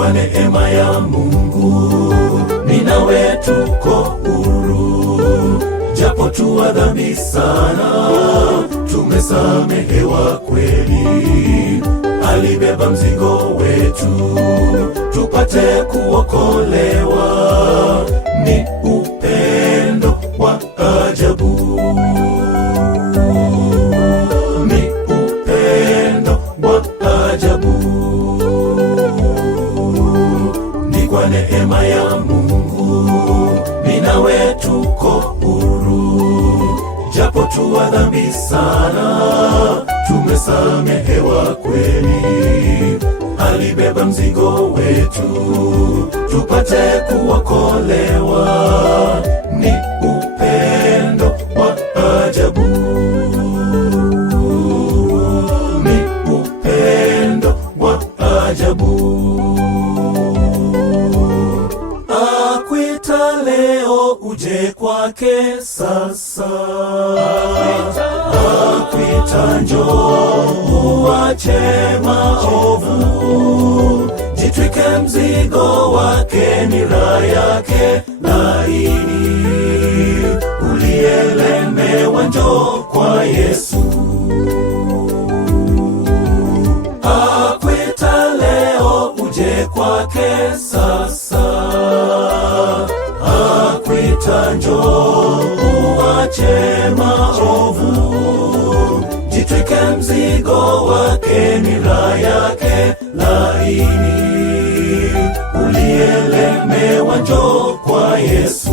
kwa neema ya Mungu mimi nawe tuko huru, japo tu wa dhambi sana, tumesamehewa kweli. Alibeba mzigo wetu tupate kuokolewa, ni upendo wa ajabu, ni upendo wa ajabu. Ni kwa neema ya Mungu mimi nawe tuko huru, japo tu wa dhambi sana, tumesamehewa kweli. Alibeba mzigo wetu tupate kuokolewa, ni upendo wa ajabu, ni upendo wa ajabu. Akuita leo uje kwake sasa, akuita njoo uache maovu, jitwike mzigo wake, nira yake laini. Ulielemewa njoo kwa Yesu. Akuita leo uje kwake sasa, akuita njoo uache maovu, jitwike mzigo wake, nira yake laini. Ulielemewa njoo kwa Yesu.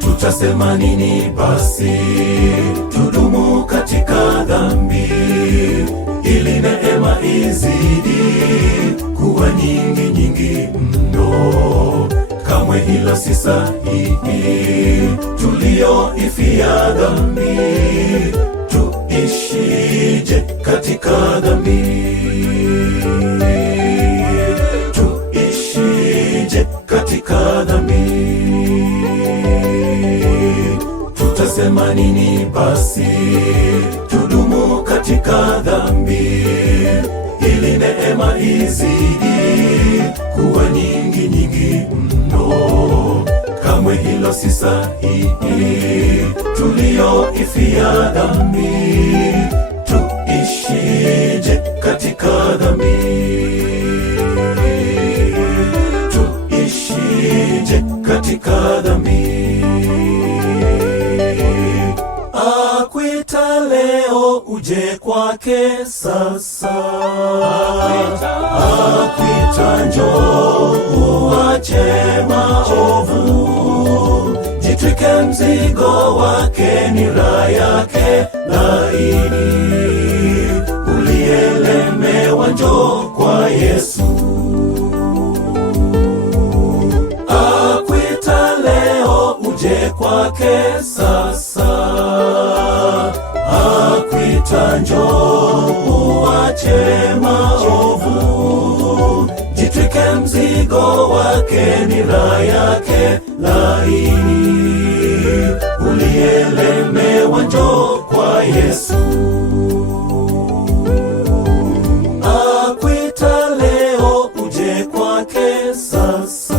Tutasema nini basi? Tudumu katika dhambi ili neema izidi kuwa nyingi nyingi mno. Kamwe hilo si sahihi, tulioifia dhambi tuishije katika dhambi? Tuishije katika dhambi? Tutasema nini basi? Tudumu katika dhambi ili neema izidi kuwa nyingi nyingi mno. Kamwe hilo si sahihi, tulioifia dhambi tuishije katika dhambi? Tuishije katika dhambi? Akuita leo uje kwake sasa, akuita njoo uache maovu, jitwike mzigo wake, nira yake laini. Ulielemewa njoo kwa Yesu. Akuita leo uje kwake sasa, akuita njoo uache maovu, jitwike mzigo wake, nira yake laini. Ulielemewa njoo kwa Yesu. Akuita leo uje kwake sasa,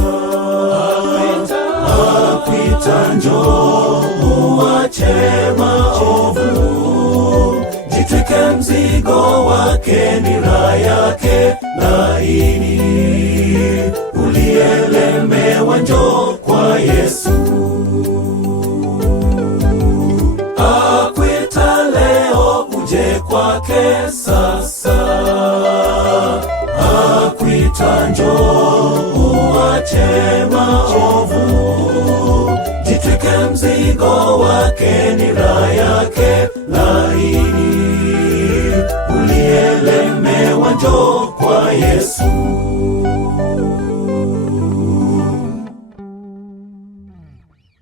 akuita njoo uache maovu, jitwike mzigo wake, nira yake laini. Ulielemewa njoo kwa Yesu. Akuita leo uje kwake sasa, akuita njoo uache maovu, jitwike mzigo wake,